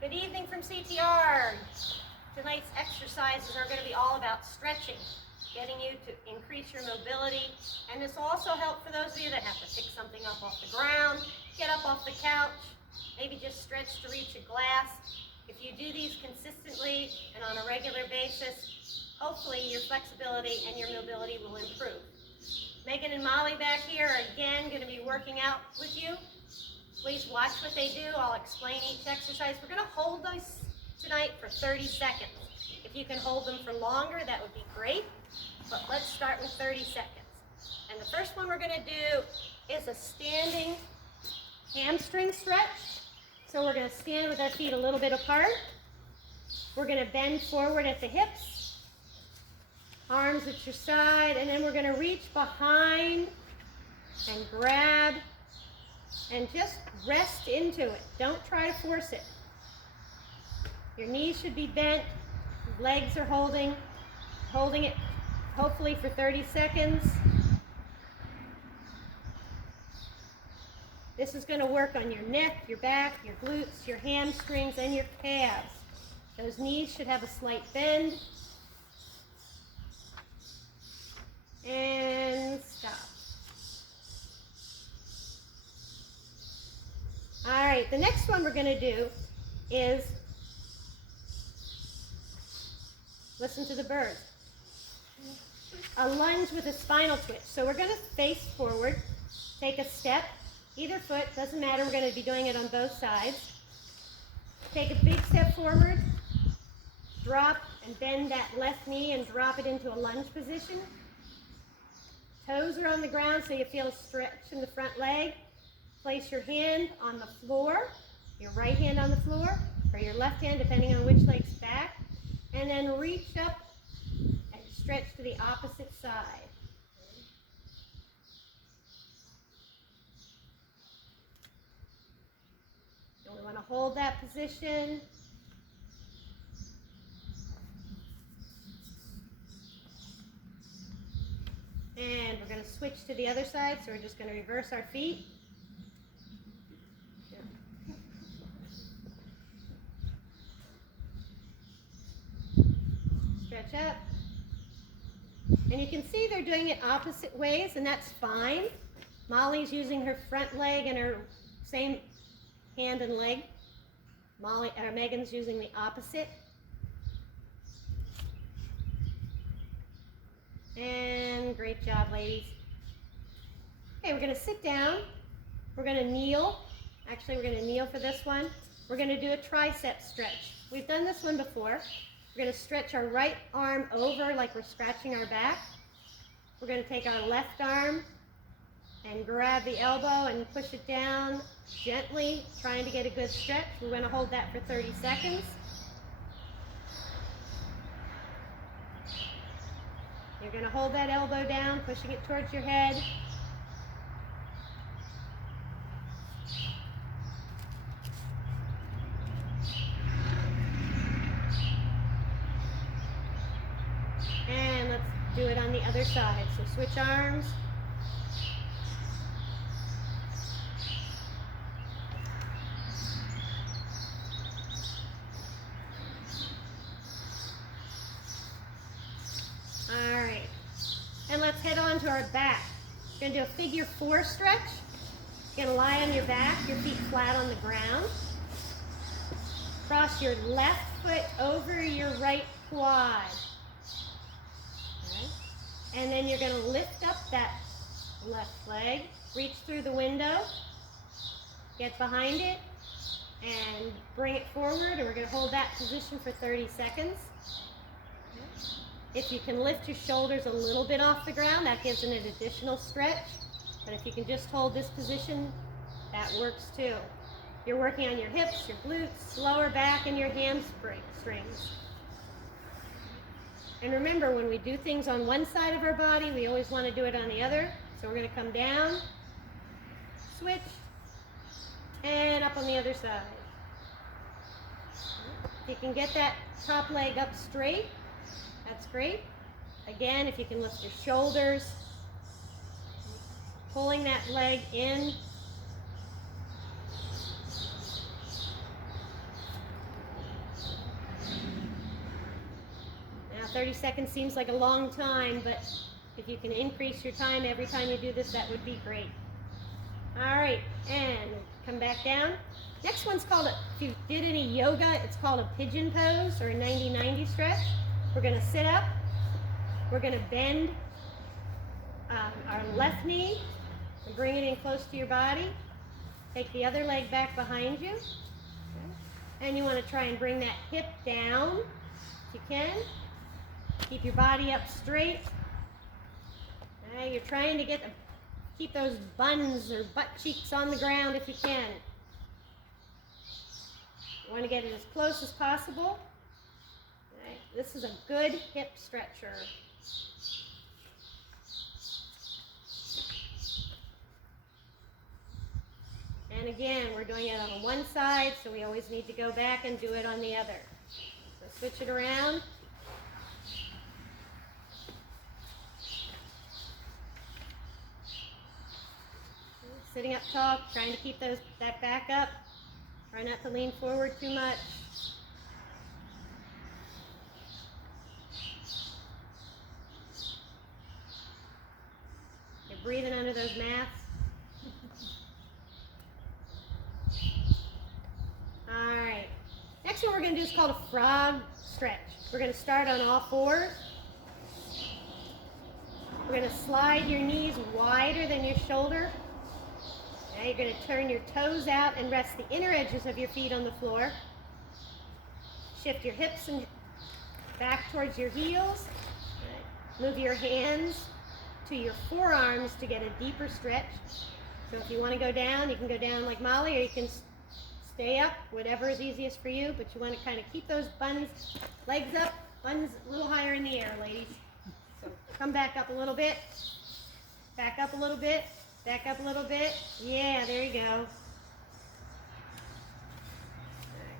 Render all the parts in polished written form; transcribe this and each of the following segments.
Good evening from CTR. Tonight's exercises are going to be all about stretching, getting you to increase your mobility, and this will also help for those of you that have to pick something up off the ground, get up off the couch, maybe just stretch to reach a glass. If you do these consistently and on a regular basis, hopefully your flexibility and your mobility will improve. Megan and Mollie back here are again going to be working out with you. Please watch what they do. I'll explain each exercise. We're going to hold those tonight for 30 seconds. If you can hold them for longer, that would be great. But let's start with 30 seconds. And the first one we're going to do is a standing hamstring stretch. So we're going to stand with our feet a little bit apart. We're going to bend forward at the hips, arms at your side, and then we're going to reach behind and grab and just rest into it. Don't try to force it. Your knees should be bent, legs are holding it hopefully for 30 seconds. This is going to work on your neck, your back, your glutes, your hamstrings, and your calves. Those knees should have a slight bend. And stop. All right, the next one we're going to do is, listen to the birds, a lunge with a spinal twitch. So we're going to face forward, take a step, either foot, doesn't matter, we're going to be doing it on both sides. Take a big step forward, drop and bend that left knee and drop it into a lunge position. Toes are on the ground so you feel a stretch in the front leg. Place your hand on the floor, your right hand on the floor, or your left hand, depending on which leg's back, and then reach up and stretch to the opposite side. And we want to hold that position. And we're going to switch to the other side, so we're just going to reverse our feet. Stretch up. And you can see they're doing it opposite ways, and that's fine. Mollie's using her front leg and her same hand and leg. Megan's using the opposite. And great job, ladies. Okay, we're going to sit down. We're going to kneel. Actually, we're going to kneel for this one. We're going to do a tricep stretch. We've done this one before. We're going to stretch our right arm over like we're scratching our back. We're going to take our left arm and grab the elbow and push it down gently, trying to get a good stretch. We're going to hold that for 30 seconds. You're going to hold that elbow down, pushing it towards your head. And let's do it on the other side. So switch arms. All right. And let's head on to our back. We're going to do a figure 4 stretch. You're going to lie on your back, your feet flat on the ground. Cross your left foot over your right quad. And then you're going to lift up that left leg, reach through the window, get behind it, and bring it forward. And we're going to hold that position for 30 seconds. If you can lift your shoulders a little bit off the ground, that gives an additional stretch. But if you can just hold this position, that works too. You're working on your hips, your glutes, lower back, and your hamstrings. And remember, when we do things on one side of our body, we always want to do it on the other. So we're going to come down, switch, and up on the other side. If you can get that top leg up straight, that's great. Again, if you can lift your shoulders, pulling that leg in. 30 seconds seems like a long time, but if you can increase your time every time you do this, that would be great. All right, and come back down. Next one's called, if you did any yoga, it's called a pigeon pose or a 90-90 stretch. We're going to sit up. We're going to bend our left knee and bring it in close to your body. Take the other leg back behind you. Okay. And you want to try and bring that hip down if you can. Keep your body up straight. Okay. You're trying to keep those buns or butt cheeks on the ground if you can. You want to get it as close as possible. Okay. This is a good hip stretcher. And again, we're doing it on one side, so we always need to go back and do it on the other. So switch it around. Sitting up tall, trying to keep that back up. Try not to lean forward too much. You're breathing under those mats. All right. Next one we're going to do is called a frog stretch. We're going to start on all fours. We're going to slide your knees wider than your shoulder. Now you're going to turn your toes out and rest the inner edges of your feet on the floor. Shift your hips and back towards your heels. Right. Move your hands to your forearms to get a deeper stretch. So if you want to go down, you can go down like Mollie, or you can stay up, whatever is easiest for you, but you want to kind of keep those buns, legs up, buns a little higher in the air, ladies. So come back up a little bit, back up a little bit, back up a little bit. Yeah, there you go.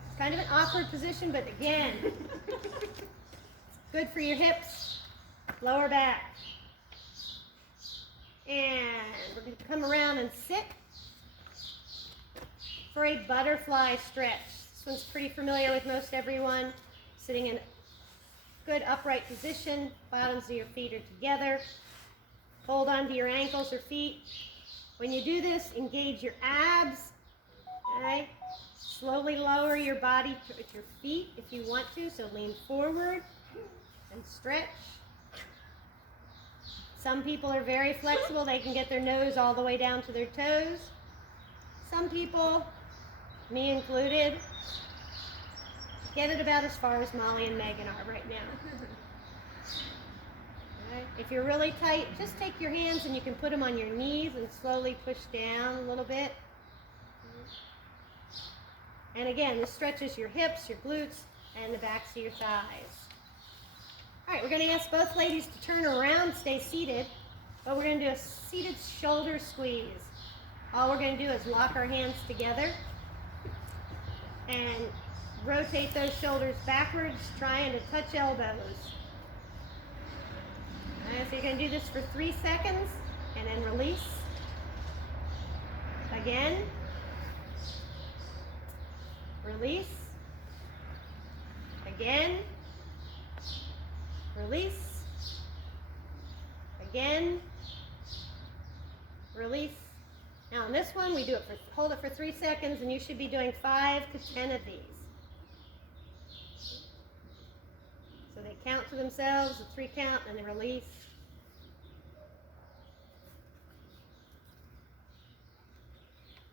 It's kind of an awkward position, but again, good for your hips, lower back. And we're going to come around and sit for a butterfly stretch. This one's pretty familiar with most everyone. Sitting in a good upright position, bottoms of your feet are together. Hold on to your ankles or feet. When you do this, engage your abs. Okay? Slowly lower your body with your feet if you want to, so lean forward and stretch. Some people are very flexible. They can get their nose all the way down to their toes. Some people, me included, get it about as far as Mollie and Megan are right now. Okay. If you're really tight, just take your hands and you can put them on your knees and slowly push down a little bit. And again, this stretches your hips, your glutes, and the backs of your thighs. All right, we're going to ask both ladies to turn around, stay seated, but we're going to do a seated shoulder squeeze. All we're going to do is lock our hands together and rotate those shoulders backwards, trying to touch elbows. All right, so you're going to do this for 3 seconds and then release. Again. Release. Again. Release. Again. Release. Now on this one, we do it hold it for 3 seconds, and you should be doing 5 to 10 of these. So they count to themselves, a 3 count, and they release.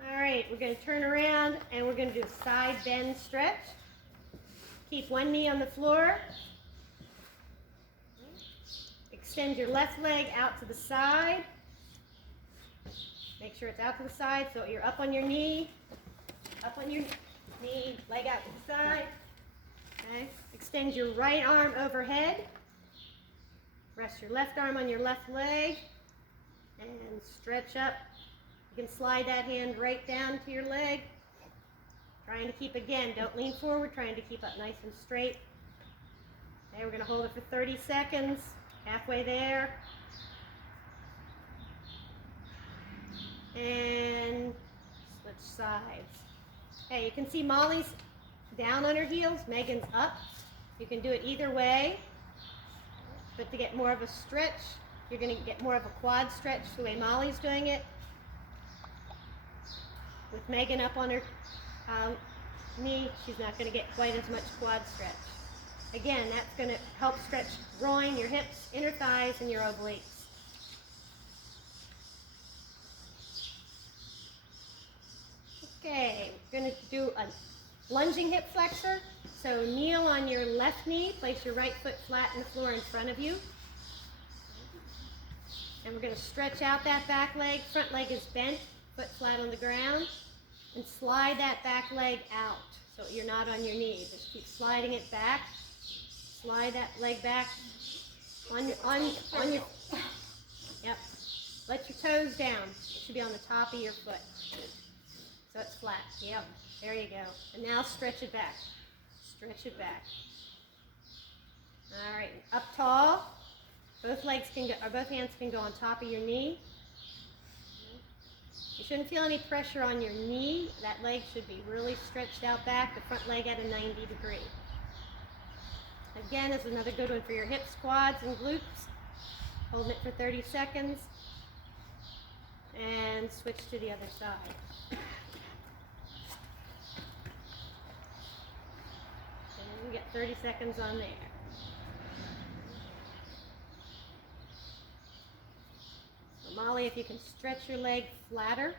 All right, we're going to turn around, and we're going to do a side bend stretch. Keep one knee on the floor. Extend your left leg out to the side. Make sure it's out to the side so you're up on your knee, leg out to the side. Okay. Extend your right arm overhead. Rest your left arm on your left leg and stretch up. You can slide that hand right down to your leg. Trying to keep, again, don't lean forward, trying to keep up nice and straight. Okay, we're going to hold it for 30 seconds, halfway there. And switch sides. Okay, you can see Mollie's down on her heels, Megan's up. You can do it either way. But to get more of a stretch, you're going to get more of a quad stretch the way Mollie's doing it. With Megan up on her knee, she's not going to get quite as much quad stretch. Again, that's going to help stretch groin, your hips, inner thighs, and your obliques. Okay, we're going to do a lunging hip flexor. So kneel on your left knee, place your right foot flat on the floor in front of you. And we're going to stretch out that back leg. Front leg is bent, foot flat on the ground. And slide that back leg out so you're not on your knee. Just keep sliding it back. Slide that leg back on your, yep. Let your toes down. It should be on the top of your foot. So it's flat. Yep. There you go. And now stretch it back. Stretch it back. All right. Up tall. Both legs can go, or both hands can go on top of your knee. You shouldn't feel any pressure on your knee. That leg should be really stretched out back. The front leg at a 90 degree. Again, this is another good one for your hips, quads, and glutes. Holding it for 30 seconds. And switch to the other side. And you get 30 seconds on there. So Mollie, if you can stretch your leg flatter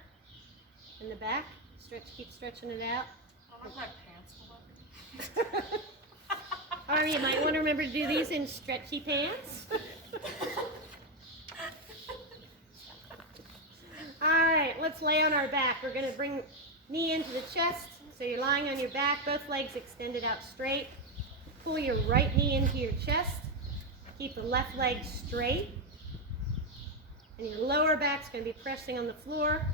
in the back, keep stretching it out. I like my pants will look. Or you might want to remember to do these in stretchy pants. All right, let's lay on our back. We're going to bring knee into the chest. So you're lying on your back, both legs extended out straight. Pull your right knee into your chest. Keep the left leg straight. And your lower back's going to be pressing on the floor.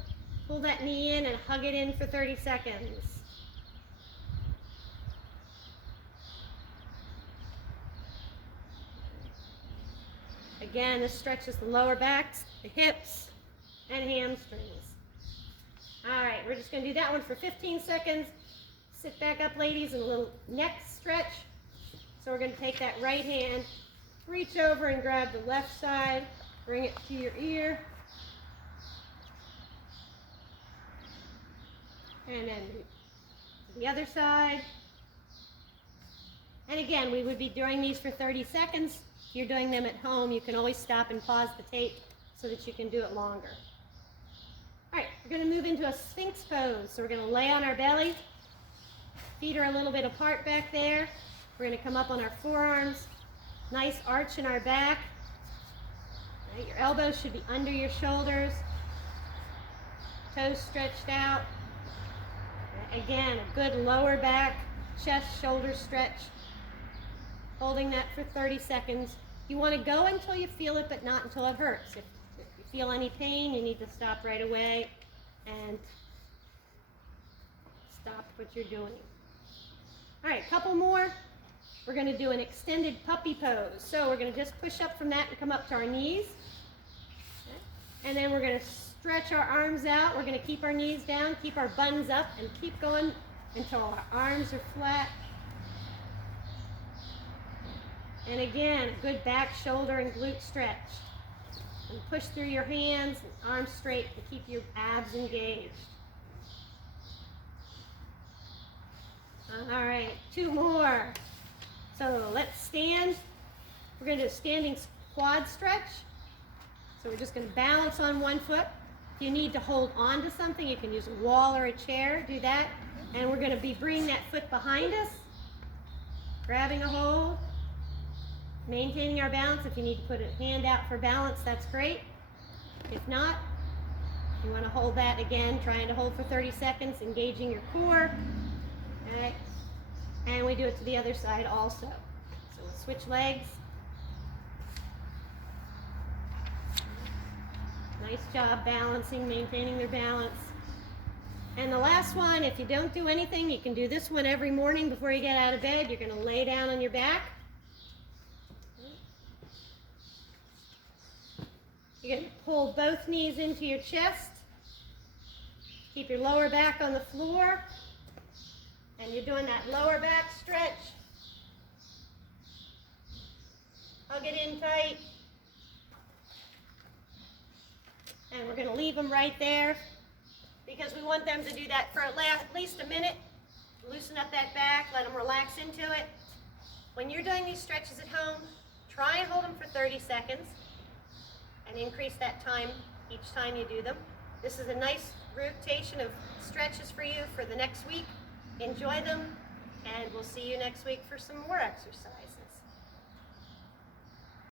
Pull that knee in and hug it in for 30 seconds. Again, this stretches the lower backs, the hips, and hamstrings. All right, we're just going to do that one for 15 seconds. Sit back up, ladies, and a little neck stretch. So we're going to take that right hand, reach over and grab the left side, bring it to your ear, and then to the other side. And again, we would be doing these for 30 seconds. If you're doing them at home, you can always stop and pause the tape so that you can do it longer. All right, we're going to move into a Sphinx pose. So we're going to lay on our belly. Feet are a little bit apart back there. We're going to come up on our forearms. Nice arch in our back. All right, your elbows should be under your shoulders. Toes stretched out. Again, a good lower back, chest, shoulder stretch. Holding that for 30 seconds. You want to go until you feel it, but not until it hurts. If you feel any pain, you need to stop right away and stop what you're doing. All right, a couple more. We're going to do an extended puppy pose. So we're going to just push up from that and come up to our knees. And then we're going to stretch our arms out. We're going to keep our knees down, keep our buns up, and keep going until our arms are flat. And again, a good back, shoulder, and glute stretch. And push through your hands and arms straight to keep your abs engaged. All right, two more. So let's stand. We're going to do a standing quad stretch. So we're just going to balance on one foot. If you need to hold on to something, you can use a wall or a chair. Do that. And we're going to be bringing that foot behind us, grabbing a hold, maintaining our balance. If you need to put a hand out for balance, that's great. If not, you want to hold that again, trying to hold for 30 seconds, engaging your core. All right. And we do it to the other side also. So we'll switch legs. Nice job balancing, maintaining their balance. And the last one, if you don't do anything, you can do this one every morning before you get out of bed. You're going to lay down on your back. You're going to pull both knees into your chest. Keep your lower back on the floor. And you're doing that lower back stretch. Hug Hug it in tight. And we're going to leave them right there because we want them to do that for at least a minute. Loosen up that back, let them relax into it. When you're doing these stretches at home, try and hold them for 30 seconds and increase that time each time you do them. This is a nice rotation of stretches for you for the next week. Enjoy them, and we'll see you next week for some more exercises.